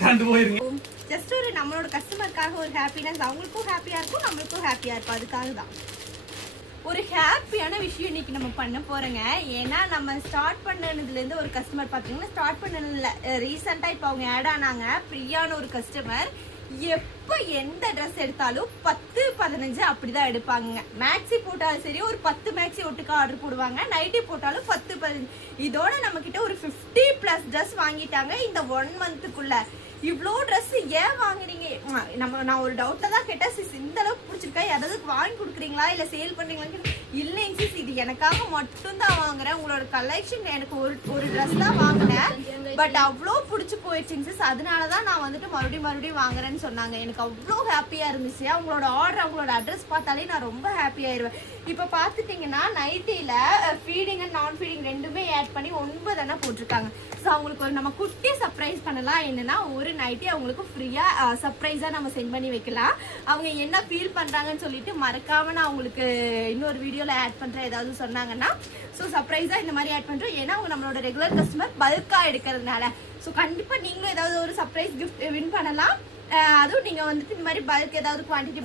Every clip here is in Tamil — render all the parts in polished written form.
கரண்ட் போயிருங்க. ஜஸ்ட் ஒரு நம்மளோட கஸ்டமருக்காக ஒரு ஹாப்பினஸ், அவங்களுக்கும் ஹாப்பியா இருக்கும், நம்மளுக்கும் ஹாப்பியா இருக்கும். அதுக்காக தான் ஒரு ஹாப்பியான விஷயம் இன்னைக்கு நம்ம பண்ண போறோங்க. ஏன்னா நம்ம ஸ்டார்ட் பண்ணதுலேருந்து ஒரு கஸ்டமர் பார்த்தீங்கன்னா ஸ்டார்ட் பண்ணதில்ல, ரீசெண்டாக இப்போ அவங்க ஆட் ஆனாங்க. பிரியான ஒரு கஸ்டமர் எப்போ எந்த ட்ரெஸ் எடுத்தாலும் 10-15 அப்படிதான் எடுப்பாங்க. மேக்ஸி போட்டாலும் சரி ஒரு 10 மேக்ஸி ஒட்டுக்கா ஆர்டர் போடுவாங்க. நைட்டி போட்டாலும் 10-15. இதோட நம்ம கிட்ட ஒரு 50+ ட்ரெஸ் வாங்கிட்டாங்க இந்த 1 மந்த்துக்குள்ள. இவ்வளோ ட்ரெஸ் ஏன் வாங்குறீங்க? நான் ஒரு டவுட்டை தான் கேட்டேன். சிஸ் இந்த அளவுக்கு பிடிச்சிருக்கா, யாராவது வாங்கி கொடுக்குறீங்களா இல்லை சேல் பண்ணுறீங்களான்னு. இல்லைங்க சிஸ், இது எனக்காக மட்டும்தான் வாங்குறேன். உங்களோட கலெக்ஷன் எனக்கு ஒரு ட்ரெஸ் தான் வாங்கினேன், பட் அவ்வளோ பிடிச்சி போயிடுச்சுங்க சிஸ். அதனால தான் நான் வந்துட்டு மறுபடியும் வாங்குறேன்னு சொன்னாங்க. எனக்கு அவ்வளோ ஹாப்பியாக இருந்துச்சு. அவங்களோட ஆர்டர், அவங்களோட அட்ரஸ் பார்த்தாலே நான் ரொம்ப ஹாப்பியாகிடுவேன். இப்போ பார்த்துட்டிங்கன்னா நைட்டியில் ஃபீடிங் அண்ட் நான் ஃபீடிங் ரெண்டுமே ஆட் பண்ணி 9 போட்டிருக்காங்க. ஸோ அவங்களுக்கு ஒரு நம்ம குட்டி சர்ப்ரைஸ் பண்ணலாம். என்னன்னா ஒரு நைட்டி அவங்களுக்கு ஃப்ரீயாக சர்ப்ரைஸாக நம்ம சென்ட் பண்ணி வைக்கலாம். அவங்க என்ன ஃபீல் பண்ணுறாங்கன்னு சொல்லிட்டு மறக்காமல் நான் அவங்களுக்கு இன்னொரு வீடியோவில் ஆட் பண்ணுறேன். ஏதாவது சொன்னாங்கன்னா ஸோ சர்ப்ரைஸாக இந்த மாதிரி ஆட் பண்ணுறோம். ஏன்னா அவங்க நம்மளோட ரெகுலர் கஸ்டமர் பல்காக எடுக்கிறதுனால. ஸோ கண்டிப்பாக நீங்களும் ஏதாவது ஒரு சர்ப்ரைஸ் கிஃப்ட் வின் பண்ணலாம். அதுவும் நீங்கள் வந்துட்டு இந்த மாதிரி பல்க் ஏதாவது குவான்டிட்டி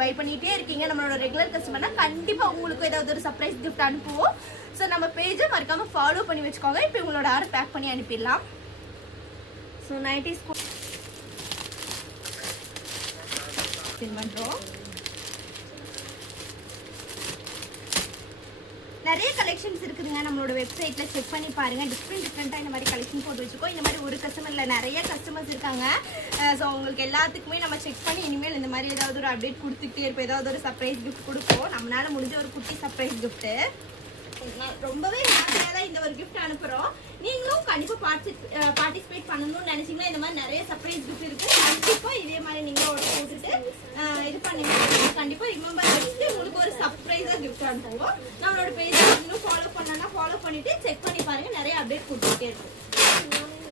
பை பண்ணிகிட்டே இருக்கீங்க நம்மளோட ரெகுலர் கஸ்டமர்னா கண்டிப்பாக உங்களுக்கும் ஏதாவது ஒரு சர்ப்ரைஸ் கிஃப்ட் அனுப்புவோம். ஸோ நம்ம பேஜை மறக்காமல் ஃபாலோ பண்ணி வச்சுக்கோங்க. இப்போ உங்களோட ஆர்டர் பேக் பண்ணி அனுப்பிடலாம். ஸோ நைட்டிஸ் பண்ணுறோம். நிறைய கலெக்ஷன்ஸ் இருக்குதுங்க நம்மளோட வெப்சைட்ல, செக் பண்ணி பாருங்க. டிஃப்ரெண்ட்டாக இந்த மாதிரி கலெக்ஷன் போட்டு வச்சுக்கோ. இந்த மாதிரி ஒரு கஸ்டமர்ல நிறைய கஸ்டமர்ஸ் இருக்காங்க. ஸோ உங்களுக்கு எல்லாத்துக்குமே நம்ம செக் பண்ணி இனிமேல் இந்த மாதிரி ஏதாவது ஒரு அப்டேட் கொடுத்துக்கிட்டே இருப்போம். ஏதாவது ஒரு சர்ப்ரைஸ் கிஃப்ட் கொடுப்போம். நம்மளால முடிஞ்ச ஒரு குட்டி சர்ப்ரைஸ் கிஃப்ட்டு. ரொம்பவே ஹாப்பியாக தான் இந்த ஒரு கிஃப்ட் அனுப்புகிறோம். நீங்களும் கண்டிப்பாக பார்ட்டிசிபேட் பண்ணணும்னு நினைச்சீங்கன்னா இந்த மாதிரி நிறைய சர்ப்ரைஸ் கிஃப்ட் இருக்குது. கண்டிப்பாக இதே மாதிரி நீங்கள் ஆர்டர் போட்டுட்டு இது பண்ணீங்கன்னா கண்டிப்பாக ரிமெம்பர் வச்சுட்டு உங்களுக்கு ஒரு சர்ப்ரைஸாக கிஃப்ட் அனுப்புவோம். நம்மளோட பேஜை இன்னும் ஃபாலோ பண்ணனா ஃபாலோ பண்ணிவிட்டு செக் பண்ணி பாருங்கள். நிறைய அப்டேட் கொடுத்துட்டே இருக்கும்.